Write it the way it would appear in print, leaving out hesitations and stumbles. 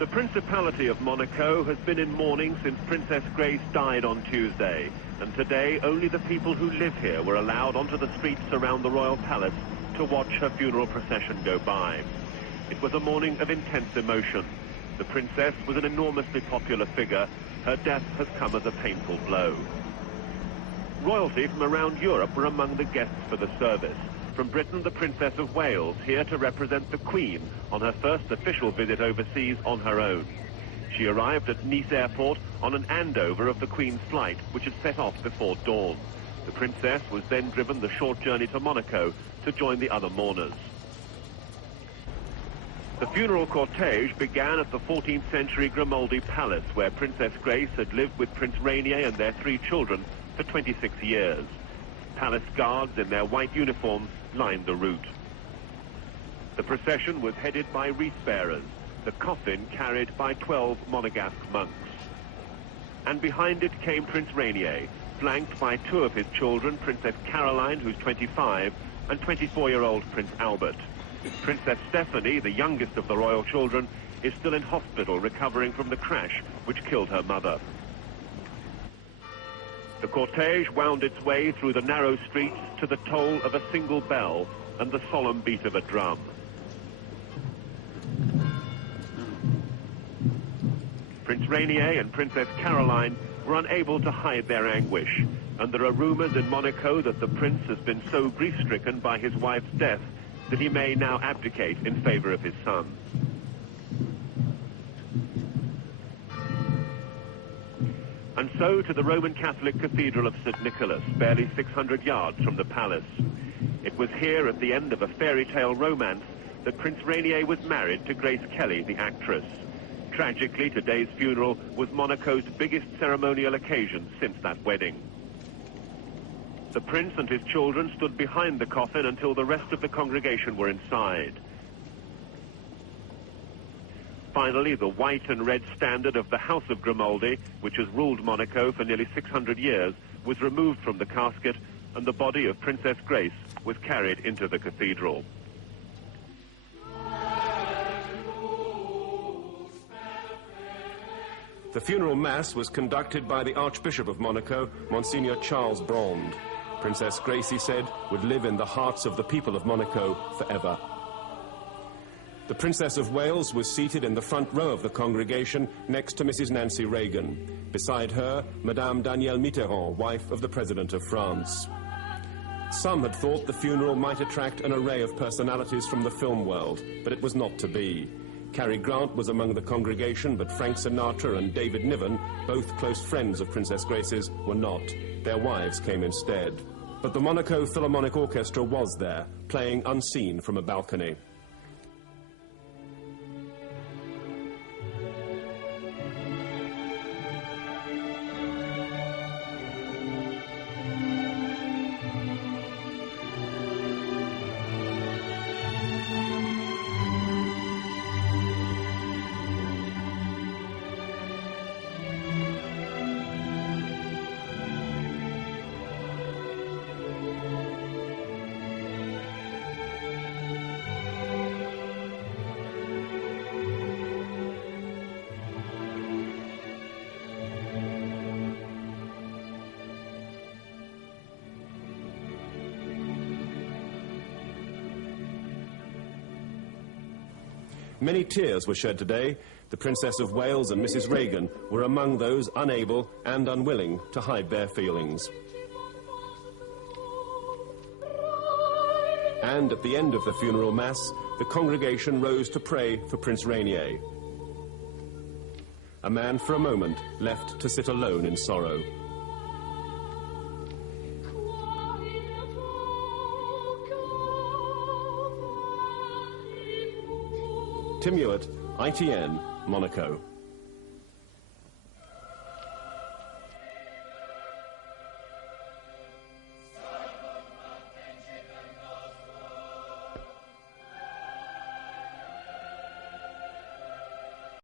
The Principality of Monaco has been in mourning since Princess Grace died on Tuesday, and today only the people who live here were allowed onto the streets around the royal palace to watch her funeral procession go by. It was a morning of intense emotion. The princess was an enormously popular figure. Her death has come as a painful blow. Royalty from around Europe were among the guests for the service. From Britain, the Princess of Wales, here to represent the Queen on her first official visit overseas on her own. She arrived at Nice airport on an handover of the Queen's flight, which had set off before dawn. The Princess was then driven the short journey to Monaco to join the other mourners. The funeral cortege began at the 14th century Grimaldi Palace, where Princess Grace had lived with Prince Rainier and their 3 children for 26 years. Palace guards in their white uniforms lined the route. The procession was headed by wreath-bearers, the coffin carried by 12 Monegasque monks. And behind it came Prince Rainier, flanked by 2 of his children, Princess Caroline, who's 25, and 24-year-old Prince Albert. Princess Stephanie, the youngest of the royal children, is still in hospital recovering from the crash which killed her mother. The cortege wound its way through the narrow streets to the toll of a single bell and the solemn beat of a drum. Prince Rainier and Princess Caroline were unable to hide their anguish, and there are rumors in Monaco that the prince has been so grief-stricken by his wife's death that he may now abdicate in favor of his son. And so to the Roman Catholic Cathedral of St. Nicholas, barely 600 yards from the palace. It was here, at the end of a fairy tale romance, that Prince Rainier was married to Grace Kelly, the actress. Tragically, today's funeral was Monaco's biggest ceremonial occasion since that wedding. The prince and his children stood behind the coffin until the rest of the congregation were inside. Finally, the white and red standard of the House of Grimaldi, which has ruled Monaco for nearly 600 years, was removed from the casket, and the body of Princess Grace was carried into the cathedral. The funeral mass was conducted by the Archbishop of Monaco, Monsignor Charles Brand. Princess Grace, he said, would live in the hearts of the people of Monaco forever. The Princess of Wales was seated in the front row of the congregation next to Mrs. Nancy Reagan. Beside her, Madame Danielle Mitterrand, wife of the President of France. Some had thought the funeral might attract an array of personalities from the film world, but it was not to be. Cary Grant was among the congregation, but Frank Sinatra and David Niven, both close friends of Princess Grace's, were not. Their wives came instead. But the Monaco Philharmonic Orchestra was there, playing unseen from a balcony. Many tears were shed today. The Princess of Wales and Mrs. Reagan were among those unable and unwilling to hide their feelings. And at the end of the funeral mass, the congregation rose to pray for Prince Rainier. A man for a moment left to sit alone in sorrow. Tim Hewitt, ITN, Monaco.